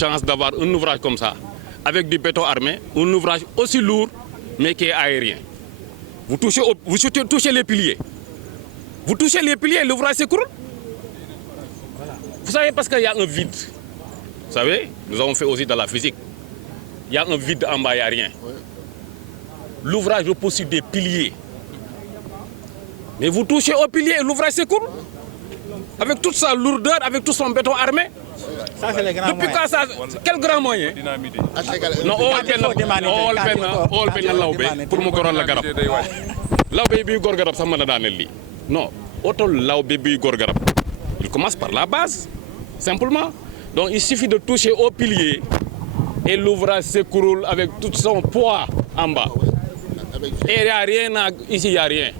chance d'avoir un ouvrage comme ça, avec du béton armé, un ouvrage aussi lourd, mais qui est aérien. Vous touchez les piliers. Vous touchez les piliers, l'ouvrage s'écroule. Vous savez, parce qu'il y a un vide. Vous savez, nous avons fait aussi dans la physique. Il y a un vide en bas, il n'y a rien. L'ouvrage repose sur des piliers. Mais vous touchez aux piliers et l'ouvrage s'écroule. Avec toute sa lourdeur, avec tout son béton armé. Ça, c'est les grands Depuis moyens. quand ça... Quel grand moyen? Non, pour me goral la garab. Lawbe bi gor garab sax mën na daaneel lii. Non, oto lawbe bi gor garab. Il commence par la base, simplement. Donc il suffit de toucher au pilier et l'ouvrage s'écroule avec tout son poids en bas. Et il n'y a rien, ici il n'y a rien.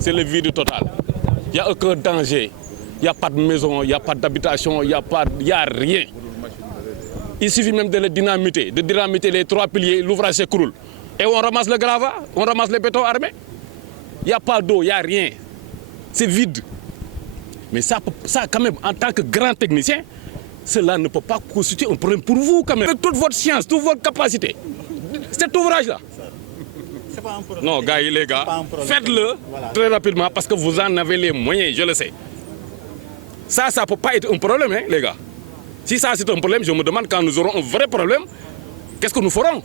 C'est le vide total. Il n'y a aucun danger. Il n'y a pas de maison, il n'y a pas d'habitation, il n'y a rien. Il suffit même de le dynamiter, les 3 piliers, l'ouvrage s'écroule. Et on ramasse le gravat, on ramasse les bétons armés. Il n'y a pas d'eau, il n'y a rien. C'est vide. Mais ça, quand même, en tant que grand technicien, cela ne peut pas constituer un problème pour vous, quand même. Avec toute votre science, toute votre capacité, cet ouvrage-là. Non, les gars, faites-le très rapidement parce que vous en avez les moyens, je le sais. Ça ne peut pas être un problème, hein, les gars. Si ça c'est un problème, je me demande quand nous aurons un vrai problème, qu'est-ce que nous ferons?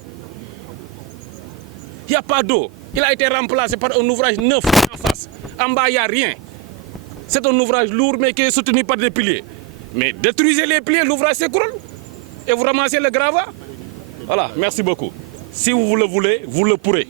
Il n'y a pas d'eau. Il a été remplacé par un ouvrage neuf en face. En bas, il n'y a rien. C'est un ouvrage lourd, mais qui est soutenu par des piliers. Mais détruisez les piliers, l'ouvrage s'écroule. Et vous ramassez le gravat. Voilà, merci beaucoup. Si vous le voulez, vous le pourrez.